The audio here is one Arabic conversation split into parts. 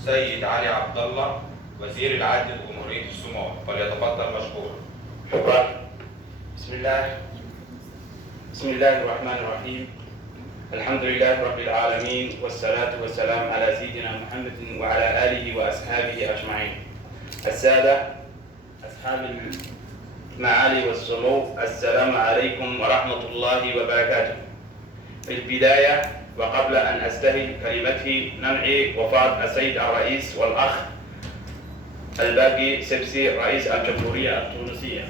السيد علي عبد الله وزير العدل بجمهورية الصومال، فليتفضل مشكورا. شكرا. بسم الله الرحمن الرحيم. الحمد لله رب العالمين، والصلاة والسلام على سيدنا محمد وعلى آله وأصحابه أجمعين. السادة أصحاب المعالي والسمو، السلام عليكم ورحمة الله وبركاته. في البداية وقبل أن أستهل كلمتي ننعي وفاة السيد الرئيس والأخ الباقي سبسي رئيس الجمهورية التونسية،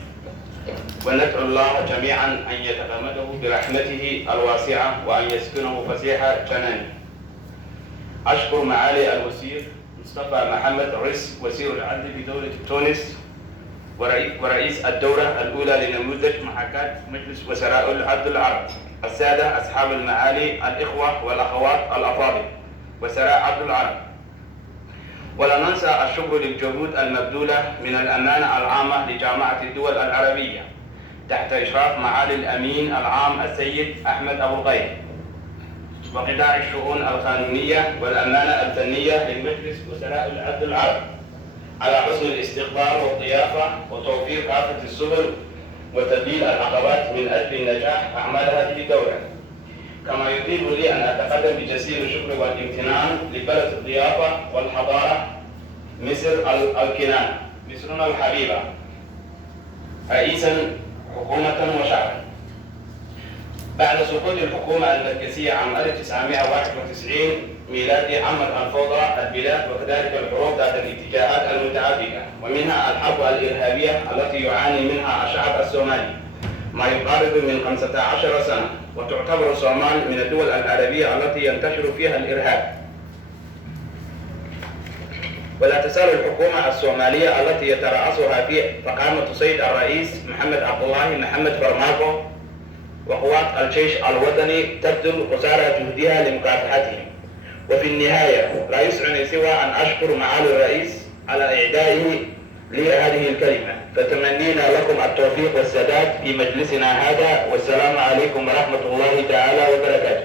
وندعو الله جميعا أن يتغمده برحمته الواسعة وأن يسكنه فسيح جنانه. أشكر معالي الوزير مصطفى محمد رئيس وزير العدل بدولة تونس ورئيس الدورة الأولى لنموذج محاكاة مجلس وزراء العدل العرب، السادة أصحاب المعالي الإخوة والأخوات الأفاضل وزراء عدل العرب. ولا ننسى الشكر للجهود المبذولة من الأمانة العامة لجامعة الدول العربية تحت إشراف معالي الأمين العام السيد أحمد أبو الغيث، وقطاع الشؤون القانونية والأمانة الفنية لمجلس وزراء العدل العرب على حسن الاستقبال والضيافة وتوفير كافة السبل وتذليل العقبات من أجل نجاح أعمال هذه الدورة. كما يطيب لي أن أتقدم بجزيل الشكر والامتنان لبلد الضيافة والحضارة مصر الكنانة، مصرنا الحبيبة، رئيسا حكومة وشعبا. بعد سقوط الحكومة المركزية عام 1991 ميلادي عمت الفوضى البلاد وكذلك الحروب ذات الاتجاهات المتعددة، ومنها الحرب الإرهابية التي يعاني منها الشعب الصومالي ما يقارب من 15 سنة، وتعتبر الصومال من الدول العربية التي ينتشر فيها الإرهاب. ولا تزال الحكومة الصومالية التي يترأسها في فخامة السيد الرئيس محمد عبد الله محمد فرماكو وقوات الجيش الوطني تبذل قصارى جهدها لمكافحتهم. وفي النهاية لا يسعني سوى أن أشكر معالي الرئيس على إعدائه لي هذه الكلمة، فتمنينا لكم التوفيق والسداد في مجلسنا هذا، والسلام عليكم ورحمة الله تعالى وبركاته.